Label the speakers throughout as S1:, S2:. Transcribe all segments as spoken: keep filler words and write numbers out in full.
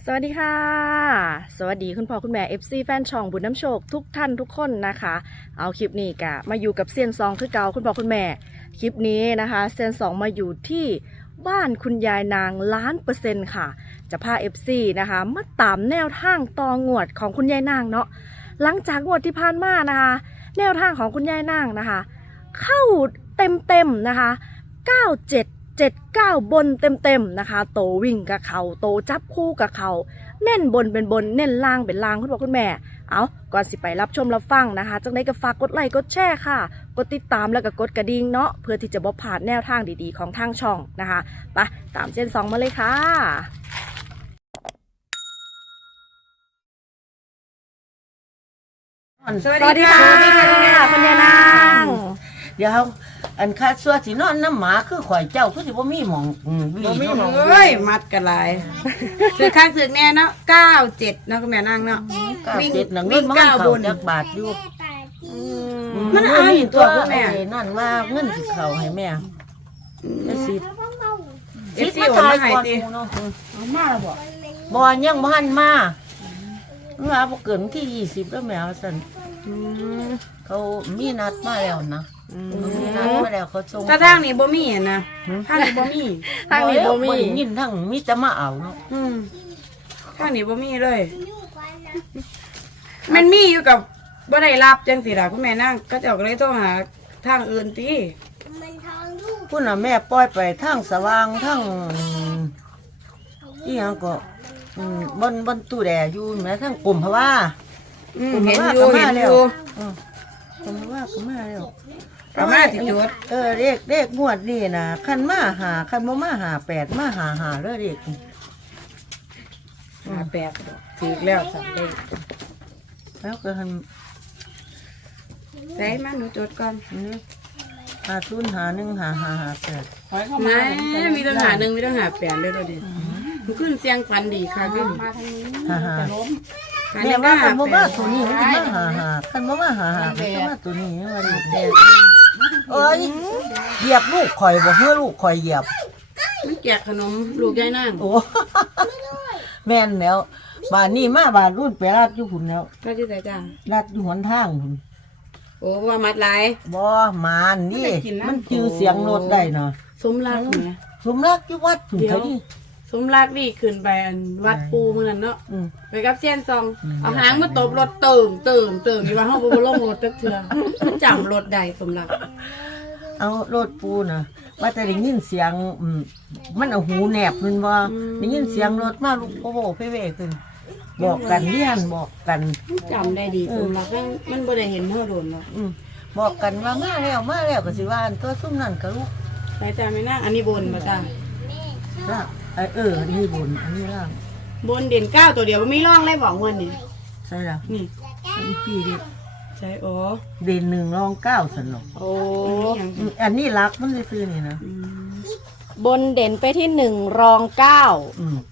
S1: สวัสดีค่ะสวัสดีคุณพ่อคุณแม่ เอฟ ซี แฟนช่องบุญน้ำโชคทุกท่านทุกคนนะคะเอาคลิปนี้กะมาอยู่กับเซียนซองคือเก่าคุณพ่อคุณแม่คลิปนี้นะคะเซียนซองมาอยู่ที่บ้านคุณยายนางล้านเปอร์เซ็นต์ค่ะจะพา เอฟ ซี นะคะมาตามแนวทางต่องวดของคุณยายนางเนาะหลังจากงวดที่ผ่านมานะคะแนวทางของคุณยายนางนะคะเข้าเต็มๆนะคะเก้าเจ็ดเจ็ดเก้าบนเต็มๆนะคะโตวิ่งกับเขาโตจับคู่กับเขาเน้นบนเป็นบนเน้นล่างเป็นล่างคุณพ่อคุณแม่เอาก่อนสิไปรับชมรับฟังนะคะจังไดก็ฝากกดไลค์กดแชร์ค่ะกดติดตามแล้วก็กดกระดิ่งเนาะเพื่อที่จะบ่พลาดแนวทางดีๆของทางช่องนะคะไปตามเส้นสองมาเลยค่ะ
S2: สวัสดีค่ะคุณยายนาง
S3: เดี๋ยวอันคาซัวสินอนน้ำหมาคือข่อยเจ้าคือสิบ่มีหมองบ่มีหมอง
S2: เอ้ยมัดกันหลายสึกข้างสึกแน่เนาะเก้าเจ็ดเนาะคุณแม่นางเนาะ
S3: เก้าเจ็ดหนังเงินมันเข้าจักบาทอยู่
S2: มันอ่านตัวคุณแม่
S3: นั่นว่าเงินสิเข้าให้แม่จะสิ
S2: เอฟซีโอนมาให้ติ
S3: เนาะเอามาบ่บ่ยังบ่ทันมาว่าบ่เกินที่ยี่สิบแล้วแม่ว่าซั่นเขามีนัดมาแล้วนะมีนัดมาแล้วเขาส่ง
S2: ถ้าทางนี้บ่มีนะทางนี้บ่มี
S1: ทางนี้บ่มี
S3: ได้ยินทั้งมีแต่มาเอาเนาะ
S2: อืมทางนี้บ่มีเลย มันมีอยู่กับบ่ได้รับจังสิล่ะคุณแม่นางก็เจ้าก็เลยโทรหาทางอื่นติ
S3: พุ่นน่ะแม่ปล่อยไปทางสว่างทางอีหยังก็อืมบนบนตู้แดอยู่แม่ทางกลุ่มเพราะว่า
S2: อืมเห็นอยู่เห็นอยู่
S3: อืมกลุ่มเพราะว่าก็มาแล้ว
S2: ประมาณที่จุด
S3: เออเลขเลขงวดนี่นะคันมาหาคันบ่มาหาแปดมาหาหาเด้อเลขนี่
S2: หาแปดถูกแล้วสั่งได้
S3: แล้วก็หัน
S2: ได้มาหนูจดก่อน
S3: นี่หาทุนหาหนึ่งหาหาหาแปด
S2: ไม่มีต้องหาหนึ่งมีต้องหาแปดเลยตัวเดียวมันขึ้นเสียงฟันดีค่ะขึ้น
S3: หาหา
S2: อัน
S3: แม่
S2: นี้ก็
S3: ว่า
S2: หา
S3: คันบ่
S2: แป
S3: มา
S2: ด
S3: ตัวนี้มันสิมาหาหาคันบ่มาหาหามันสิมาตัวนี้ว่าเลขแปดเอ้ยเหยียบลูกข่อยบ่เฮือลูกข่อยเหยียบ
S2: มันแจกขนมลูกยายนั่ง
S3: โอ้ แม่นแล้วบ้านนี้มาบ้านรุ่นไปรัดอยู่พุ่นแล้ว
S2: ก็ที่ไหนจ้า
S3: รัดอยู่หนทางพุ่น
S2: โอ้ว่ามัดลาย
S3: บ่มานนี่มันจือเสียงรถได้เนาะ
S2: สมรักไหม
S3: สมรักอยู่วัดพุ่นเขานี่
S2: สมรักนี่ขึ้นไปอันวัดปูเมื่อนั้นเนาะ
S3: อืม
S2: ไปกับเซียนซองเอาหางมาตบรถเติ่งเติ่งเติ่งอยู่ว่าห้องบ่ลงรถตักเทื่อมันจำรถใดสมรัก
S3: เอารถปูน่ะว่าแต่ได้ยินเสียงอืมมันเอาหูแนบมันบ่ได้ยินเสียงรถมาลูกโอ้โหเพ่เวขึ้นบอกกันเรียนบอกกัน
S2: มันจำได้ดีสมรักมันมันบ่ได้เห็นเท่าโดนเนาะ
S3: อืมบอกกันว่ามาแล้วมาแล้วก็สิว่าอันตัวซุ่มนั่นก็ลูก
S2: สายตาไม่นั่งอันนี้บนมาจ้า
S3: ล่างเออเอออันนี้บนอันนี้ล่าง
S2: บนเด่นเก้าตัวเดียวไม่ร่องเลยบอกวันนี้
S3: ใช่ล่ะ
S2: นี่
S3: อันนี้พี่ดิ
S2: ใช่โอ้
S3: เด่นหนึ่งรองเก้าสนอง
S2: โอ้
S3: อืมอันนี้รักมันเลยซื้อนี่นะ
S1: บนเด่นไปที่หนึ่งรองเก้า
S3: อืม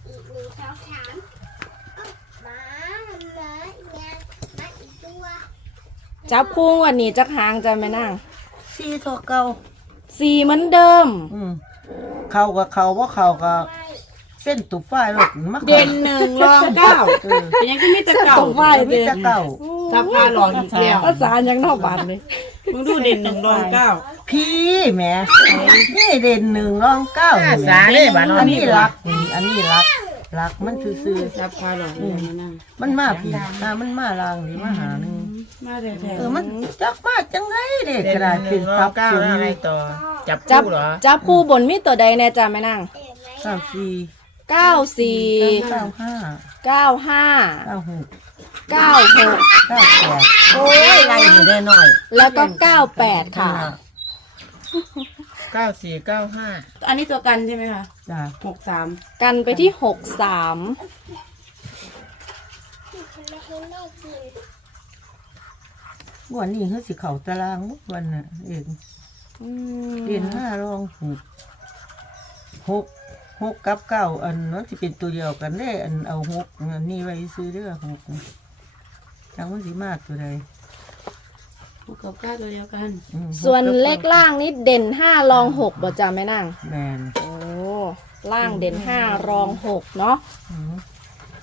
S1: จับคู่วันนี้จักหางจะไม่นั่ง
S3: สี่เท่าเก่า
S1: สี่เหมือนเดิม
S3: อืมเขากับเขาว่าเขากับเส้นตุบฝ้ายรถมัก
S2: เด่นหนึ่งรองเก้าเป็นยังที่มีแต่เก่า
S1: เส้นตกไฟ
S3: มีแต่เก่า
S2: ทับผ้าหลอกอีกแล้ว
S1: ภาษายังนอกบานเลย
S2: มึงดูเด่นหนึ่งรองเก้า
S3: พี่แหม่นี่เด่นหนึ่งรองเก้า
S2: สาเลยบ้าน
S3: อันนี้รักนี่อันนี้รักรักมันซื่อ
S2: ทับผ้าหลอกเลยนั่ง
S3: ๆมันมาพี่อ่ามันมาลางนี่มาหาหนึ่ง
S2: มาแท้
S3: เออมันจักมาจังไรเด็กกระดาษเป็นทับสูง
S4: อะไรต่อ จับ
S1: จับ
S4: คู่เหรอ
S1: จับคู่บนมีตัวใดแน่จ้าไม่นั่ง
S3: เก้าสี่
S1: เก้าสี่
S3: เก้าห้า
S1: เก้าห้า
S3: เก้าหก
S1: เก้าหก
S3: เก้าแปดโอ้ยไรอยู่ได้หน่อย
S1: แล้วก็เก้าแปดค่ะ
S4: เก้าสี่เก้าห้า
S2: ๆอันนี้ตัวกันใช่ไหมคะ
S3: จ้า
S2: หกสาม
S1: กันไปที่หกสาม
S3: วันนี้เขาสิเขาตารางมุกวันน่ะเองเรียนห้ารองหกหกหกกับเก้าอันนั้นสิเป็นตัวเดียวกันได้อันเอาหกอันนี้ไว้ซื้อเด้อหกจังมันสิมากตัวใด
S2: หกกับเก้าตัวเดียวกัน
S3: อืม
S1: ส่วนเลขล่างนี่เด่นห้ารองหกบ่จ้าไม่นั่ง
S3: แมน
S1: โอ้ล่างเด่นห้ารองหกเนาะ
S3: อืม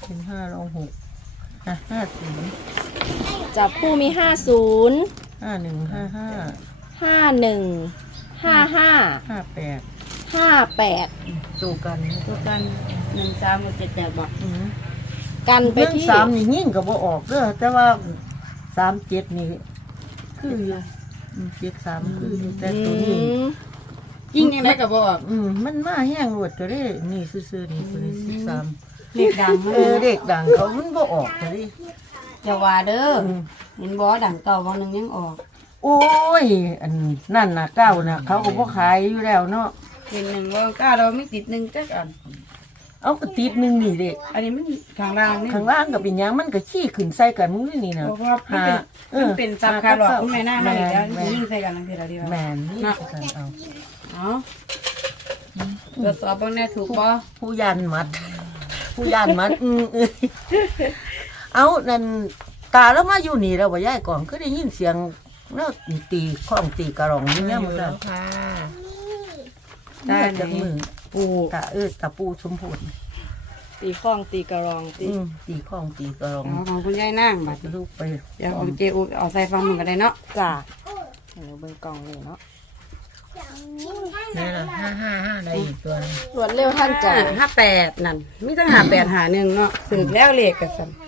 S3: เป็นห้ารองหกอ่ะห้าศูนย์
S1: จับคู่มีห้าศูนย์
S3: ห้าหนึ่งห้าห้า
S1: ห้าหนึ่งห้าห้า
S3: ห้าแปด
S1: ห้าแปด
S3: ตัวกัน
S2: ตัวกันหนึ่งสามกับเจ็ดแปดบอก
S3: อืม
S1: กันไป
S3: เรื่อง
S1: ที่
S3: สามนี่ยิ่งกับบ่ออกเด้อแต่ว่าสามเจ็ดนี่คืออยู่อืมเจ็ดสามคืออยู่แต่ตัวนี้
S1: อืม
S2: ยิ่งยังไงกับบอก
S3: อืมมันมาแห้งรวดก็ได้นี่ซื่อๆนี่ตัวนี้สิบสาม
S2: เด็กดัง
S3: เออเด็กดังเขามันบ่ออกก็ได้
S2: จะว่าเด้อ
S3: อืม
S2: เห็นบอดังเก่าวันหนึ่งยังออก
S3: โอ้ยอันนั่นน่ะเก้าน่ะเขาก็บ่ขายอยู่แล้วเนาะ
S2: เป็นหนึ่งว่าเก้าเราไม่ติดหนึ่งจักอัน
S3: เอาก็ติดหนึงนี่เด็ก
S2: อันนี้มันข้างล่างนี่
S3: ข้างล่างก็เป็นหยังมันก็ขี้ขึ้นใส่กันมึงนี่นะ
S2: เพราะว่ามันเป็น
S3: เออ
S2: มันเป็นซับคาร์ลอกคุณแม่หน้ามาอีกแล้ว
S3: แม่น
S2: ยิ่งใส่กันลังเทีเราดีกว่า
S3: แม่นนี่
S2: เนาะ
S3: กันเอา
S2: เนาะตรวจสอบเบ้างแน่ถูกป่ะ
S3: ผู้ยันมัด ผู้ยันมัดอืมเอ้ยเอานั่นตาแล้วมาอยู่นี่แล้วบ่ยายก่อนคือได้ยินเสียงแล้วตีข้องตีกระรองนี่
S4: มา
S3: เนี่ย
S4: อ
S3: มึ
S4: ยู่
S3: ง
S4: แล้
S3: แล้ว
S4: วค่ะ
S3: ได้จากมือ
S2: ปู
S3: ตาเออตาปูชมพูน
S1: ตีข้องตีกระรองตี
S3: อืมตีข้องตีกระรอง
S2: เอาของคุณยายนั่งบัด
S3: ลูกไป
S2: เดี๋ยวเอาเจอูเอาใส่ฟังมึงกันได้เนาะ
S1: จ้ะเดี๋ยวเบิ่งกล่องเลยเนาะ
S4: นี่ละห้าห้าห้าได้อีกตัวหนึง
S1: รวดเร็วท่านใจ
S2: ห้าแปดนั่นมีตั้งหาแปดหาหนึ่งเนาะสืบแล้วเลขกันสัน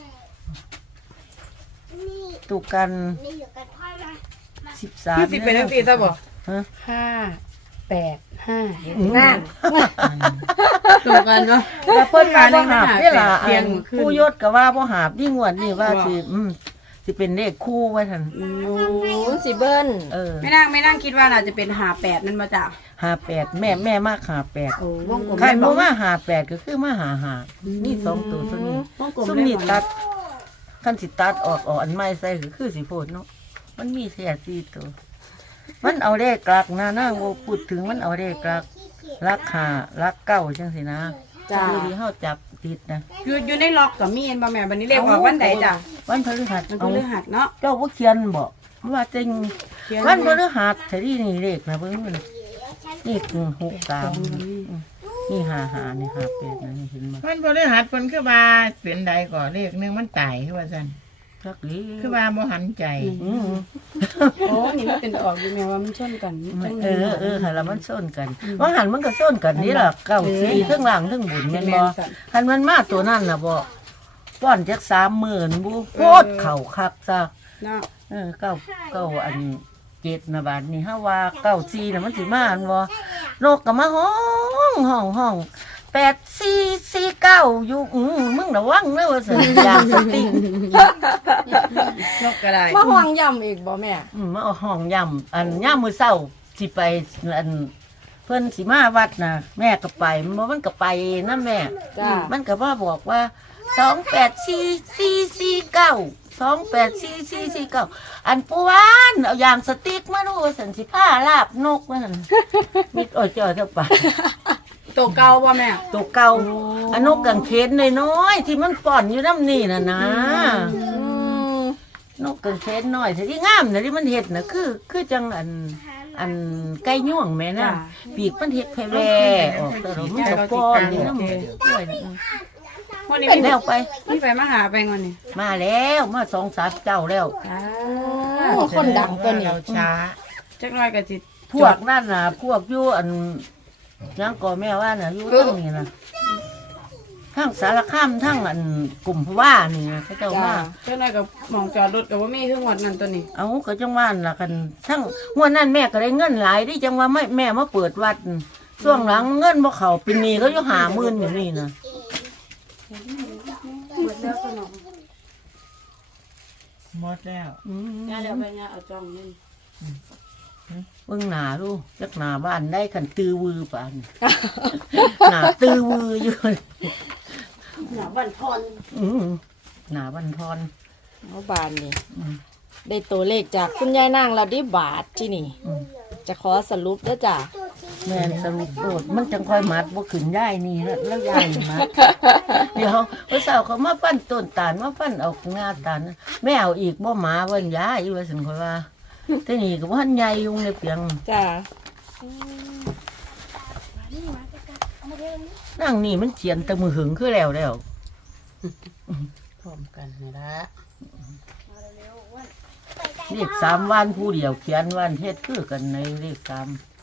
S3: ตุกกันสิบสาม
S2: คือสิเป็นทั้งสี่ซะบ่
S3: ฮะ
S2: ห้าแปดห้าเห็น
S3: อืม
S2: หน้าถูกกันเนาะ
S3: แล้วเพิ่นว่าบ่หาบเด้ล่ะ
S2: เพีย
S3: อั
S2: ง
S3: น
S2: ขึ้น
S3: ผู้ยศก็ว่าบ่หาบนี่งวดนี่ว่าสิอืมสิเป็นเลขคู่ไว้ท่าน
S1: ศูนย์สิเบิ้ล
S3: เออ
S2: ไม่นั่งไม่นั่งคิดว่าเราจะเป็นหาแปดนั่นมาจาก
S3: ห้าแปดแม่แม่มากห้าแปด
S2: โอ้วงกลม
S3: ใคร
S2: ได้
S3: บ่
S2: บอก
S3: มาห้าแปดก็คือมาหาหานี่สองตัวตัวนี้
S2: วงกลม
S3: ซุม
S2: ได้
S3: นี่
S2: บอก
S3: ตัดคันสิตัดออกเออกอันใหม่ใส่ก็คือสิโพดเนาะมันมีแค่สี่ตัวมันเอาเลขกลักนะนะโงพูดถึงมันเอาเลขกลักรักหารักเก้าจังสินะ
S1: จ้ะ
S3: คือที่เฮาจับติดนะ
S2: อยู่อยู่ในล็อกกับมีเอ็นบ่แม่บันนี้เรียกว่าวันไหนจ้ะ
S3: วันพฤหัส
S2: มัน
S3: เอา
S2: พฤหัสเนาะ
S3: เจ้าบ่เขียนบ่ว่าจริง
S2: เขียน
S3: วันพฤหัสแต่ที่นี่เลขนะเบิ่งมันนี่คือหกสามนี่ห้าหานี่ห้าแปดนะนี่เห็นบ่
S4: มันบริหัดคนคือว่าเปลี่ยนใดก่อนเลขหนึงมันตายคือว่าซั่น
S3: จักดี
S4: คือว่าบ่หันใจ
S3: อืม
S2: โอ้นี่มันเป็นออกอยู่แม่ว่ามันชนกัน
S3: เออเออหันละมันส้นกันว่าหันมันก็ส้นกันนี่ล่ะเก้าสี่เทั้งล่างเทั้งบุญแม่นบ่หันมันมาตัวนั่นน่ะบ่ป้อนจักสามหมื่นบุโคตรเข่าคักซะ
S2: เนาะ
S3: เออเก้าเก้าอันเจ็ดนะบาทนี่ฮะว่าเก้าสี่น่ะมันสิมาอันบ่โลกก็มาห้องห้องห้องแปดสี่สี่เก้าอยู่อืมมึงระวังนะว่าสิยางสติง
S2: นกก็ได้
S1: มาห่วงย่ำอีกบ่แม่
S3: อืมมาเอาห้องย่ำอันย่ำมือเศร้าสิไปอันเพื่อนสิมาวัดนะแม่ก็ไปมันมันก็ไปนะแม่
S1: จ้ะ
S3: มันก็ว่าบอกว่าสองแปดสี่สี่สี่เก้าสองแปดสี่สี่สี่เก้าอันปูวานเอาอย่างสติ๊กมาดูสันสิผ้าลาบนกว่าสันมิดโอ้ยเจอเท่าไป
S2: ตัวเก่าบ่แม่
S3: ตัวเก่าอันนกกังเขนน้อยๆที่มันป่อนอยู่น้ำนี่น่ะนะ
S1: อืม
S3: นกกังเขนน้อยแต่ที่งามนะที่มันเห็ดนะคือคือจังอันอันไก่ย่วงแม่นะปีกมันเห็ดแพร่แว่ออกแต่เรามันก็ป้อนนี่น้ำด้วยนะ
S2: วันนี้
S3: เป็น
S2: มี
S3: แนวไป
S2: มีไปมาหาไปวันนี้
S3: มาแล้วมาสองสามเจ้าแล้ว
S2: อ้า
S1: โอ้คนดังตัวนี้
S4: เราช้า
S2: จักหน่อยก็จิต
S3: พวกนั่นน่ะ พวกอยู่อันยังก่อแม่ว่าน่ะอยู่ทั้งนี้นะทั้งสารคามทั้งอันกลุ่มว่านี่นะเขาเจ้า
S1: จ้ะ
S3: มา
S2: จักหน่อยก็มองจอดรถก็บ่มีคือหมดนั่นตัวนี้
S3: เอาก็จังว่าน่ะกันทั้งงวดนั้นแม่ก็ได้เงินหลายที่จังว่าไม่แม่มาเปิดวัดช่วงหลังเงินบ่เข้าเป็นหนี้เขาอยู่หาหมื่นอยู่นี่นะ
S2: หมดแล้วสนอง
S4: หมดแล้ว
S3: อืม
S2: ย่าเดี๋ยวไปย่าเอาจ้องนี่
S3: เบิ่งหน้าดูจักหน้าบ้านได้คันตือวือปาน หน้าตือวืออยู่
S2: หน้าบ้านพร
S3: อืมหน้าบันทอน
S1: เอาบานนี่
S3: อืม
S1: ได้ตัวเลขจากคุณยายนางเราได้บาทที่นี่
S3: อืม
S1: จะขอสรุปเด้อจ้ะ
S3: แม่นสรุปโดดมันจังค่อยมัดบ่ขึ้นย่ายนี่แล้วแล้วย่ายมัด เดี๋ยวเมื่อเช้าเขามาปั้นต้นตาลมาปั้นเอางาตาลแม่เอาอีกบ่หมาเบิ่นย้ายว่าซั่นค่อยว่าแต่นี่ก็บ่ทันใหญ่ยุงในเปียง
S1: จ้ะ
S3: นั่งนี่มันเขียนแต่มือหึงคือแล้วแล้ว
S2: พร้อมกันนี่ละ
S3: เลขสามวันผู้เดียวเขียนวันเฮ็ดคือกันในเลขสาม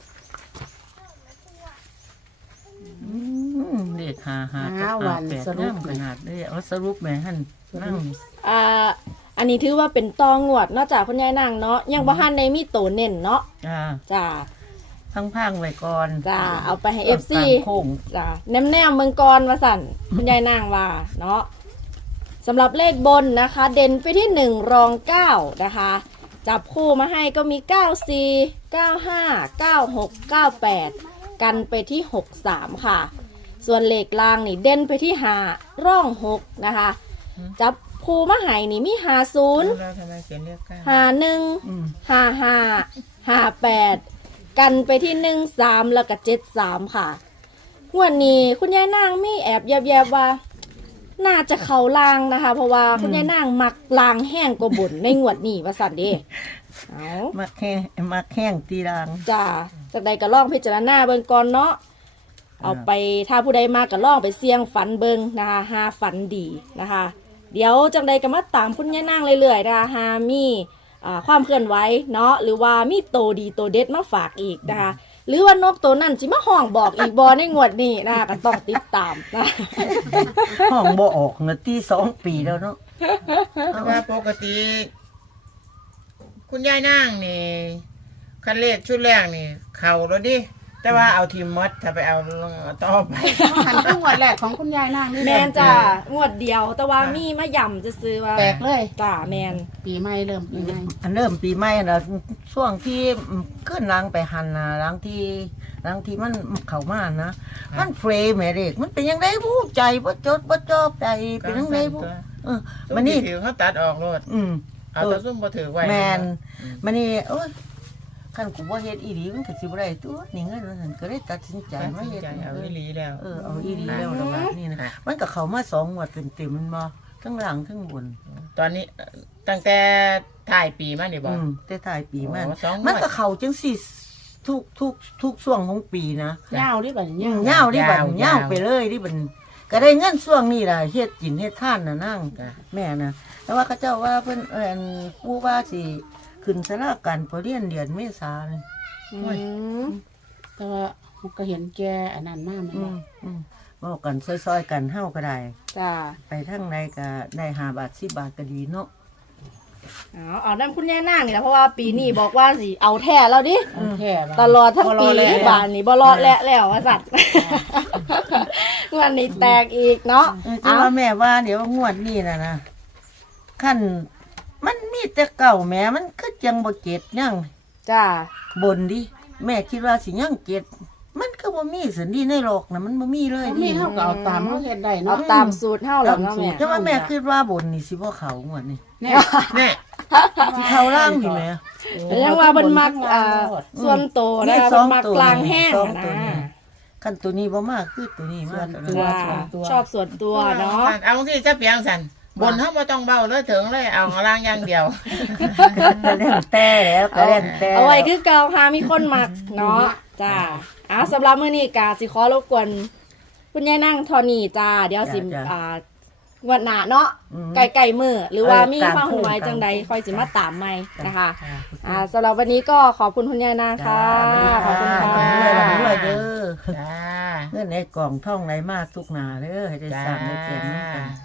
S3: อืมเลขห้าห้ากับห้าแปดงามขนาดเลยเอาสรุปแม่หั่นนั่ง
S1: อ่าอันนี้ถือว่าเป็นตองวดนอกจากคุณยายนางเนาะยังบ่ทันได้มีโตเน้นเนาะ
S3: จ้า
S1: จ้า
S3: พังๆไว้ก่อน
S1: จ้าเอาไปให้ เอฟ ซี
S3: ตามโค้ง
S1: จ้าแนมๆเมืองกรว่าสั่นคุณยายนางว่าเนาะสำหรับเลขบนนะคะ เด่นไปที่หนึ่งรองเก้านะคะ จับคู่มาให้ก็มีเก้า สี่ เก้า ห้า เก้า หก เก้า แปดกันไปที่หก สามค่ะ ส่วนเลขล่างนี่เด่นไปที่ห้าร่องหกนะคะ จับคู่มาให้นี่มีห้า ศูนย์
S4: เราทำไมเขียนเรียกเก้า
S1: ห้า หนึ่ง
S3: อืม
S1: ห้า ห้า ห้า แปดกันไปที่หนึ่ง สาม แล้วก็เจ็ด สามค่ะงวดนี้คุณยายนางมีแอบแยบๆว่า น่าจะเขาลางนะคะ เพราะว่าคุณยายนางมักลางแห้งกว่าบุญในงวดนี้ว่าสั่นเด้เอา
S3: มาแค่มาแข้งตีราง
S1: จ้าจากใดก็ล่องพิจารณาเบิ่งก่อนเนาะเอาไปถ้าผู้ใดมาก็ล่องไปเสี่ยงฝันเบิ่งนะคะหาฝันดีนะคะ เดี๋ยวจังใดก็มาตามคุณยายนางเรื่อยๆนะคะหามีอ่าความเคลื่อนไหวเนาะหรือว่ามีโตดีโตเด็ดมาฝากอีกนะคะหรือว่านกตัวนั้นสิมาห้องบอกอีกบอในงวดนี้นะคะก็ต้องติดตามนะ
S3: ห้องบ่ออกเงตีสองปีแล้วเนาะ
S4: แต่ว่าปกติ คุณยายนางนี่คันเลขชุดแรกนี่ เข่าแล้วดิแต่ว่าเอาทีมมดถ้าไปเอาต่อไป
S2: หันขึ้นงวดแรกของคุณยายนางนี่
S1: แมนจ้างวดเดียว แต่ว่ามีมาย่ำจะซื้อว่า
S2: แปลกเลย
S1: จ้าแมน
S2: ปีใหม่เริ่มปีใหม่
S3: อันเริ่มปีใหม่นะช่วงที่ขึ้นล้างไปหันนะล้างที่ล้างที่มันเข้ามานะมันเฟรแม่เด็กมันเป็นยังไงผู้ใจบ่จดบ่จอบใจเป็นยังไงผู้เออ
S4: มั
S3: มัน น
S4: นี่
S3: นี่
S4: ถือเขาตัดออกโลด
S3: อืม
S4: เอาแตัวซุ่มบ่ถือไว้
S3: แมนมันนี่โอ้ยคันกูบ่เฮ็ดอีหลีมันก็สิบ่ได้ตัวนี่เงินว่าซั่นก็เลยตัดสินใจ
S4: ตัด
S3: มา
S4: สิน
S3: เฮ็ด
S4: ใจเอาอีหลีแล้ว
S3: เออเอาอีหลีแล้วละบาดนี่นะมันก็เข้ามาสองงวดเต็มๆมันบ่ทั้งหลังทั้งบน
S4: ตอนนี้ตั้งแต่ถ่ายปีมานี่บ่
S3: อืมแต่ท้ายปีมัน
S4: อ๋อสองงวด
S3: มันก็เข้าจังซี่ทุกทุกทุกช่วงของปีนะ
S2: ยาวดิบัด
S3: อื
S2: นี้
S3: มยาวดิบัด
S4: ยาว
S3: ยาวไปเลยดิบัดก็ได้เงินช่วงนี้ล่ะเฮ็ดกินเฮ็ดทานน่ะนั่ง
S4: จ้ะ
S3: แม่น่ะแต่ว่าเขาเจ้าว่าเพิ่นเอิ้นผู้ว่าสิขึ้นสลาการประเรียนเดือนเมษานี่
S1: อืม
S2: แต่ว่ามันก็เห็นแกอันนั้นมากมัน
S3: อื
S2: บ่
S3: มอืมเว้ากันซอยๆกันเฮาก็ได้
S1: จ้า
S3: ไปทางใดก็ได้ห้าบาทสิบบาทก็ดีเนาะ
S1: เอาเอาน้ำคุณยายนางนี่แหละเพราะว่าปีนี้บอกว่าสิเอาแท้แล้วดิ
S2: เอาแค่ว่า
S1: ตลอดทั้งปี
S2: บ่รอแล้ว
S1: บานนี่บ่รอดแล้วแล้วว่าสัตว์งานนี้แตกอีกเนาะ
S3: เออที่ว่าแม่ว่าเดี๋ยวงวดนี้น่ะนะขั้นมันมีแต่เก่าแม่มันก็จังบ่เจ็ดยัง
S1: จ้า
S3: บนดิแม่คิดว่าสิยังเจ็ดมันก็บ่มีสันดีในโลกนะมันบ่มีเลย
S2: มีเฮาก็เอาตามเฮาเฮ็ดได้
S1: เอา
S2: เนาะ
S1: ตามสูตรเท่าหรอกเนาะแม่
S3: แต่ว่าแม่คิดว่าบนนี่สิบ่เขางวดนี่
S2: เนี่ย
S4: แน่
S3: สิเข้าล่างพี่แม่
S1: แต่ยังว่ามันมักอ่าส่วนโตนะคะมันมักกลางแห้ง
S3: สอง
S1: อะ
S3: ตัว
S1: นะ
S3: นี่คันตัวนี้บ่มากคือตัวนี้มาก
S1: จ้าชอบส่วนตัวเนาะ
S4: เอาสิจะเปียงสันบนเฮาบ่ต้องเบาเลยถึงเลยเอาข้างล่างอย่างเดียว
S3: ก็เล่นแต่แล้วก็เล่นแต่
S1: เอาไว้คือเกาหามีคนมักเนาะจ้าอ่ะสำหรับมื้อนี้กาสิขอรบกวนคุณยายนั่งเทอนี่จ้าเดี๋ยวสิอ่างวดหน้าเนาะไก่ๆมือหรือว่ามีความหุ่นไหวจังใดคอยสิมาตามใหม่นะคะอ่าสำหรับวันนี้ก็ขอบคุณคุณยายนาค่ะขอบคุณค่ะ
S3: ด้วยด้วยเด้อ
S4: จ้า
S3: เงินในกล่องท่องไหลมากทุกหนาเด้อให้ได้สร้างได้เก่งนำกัน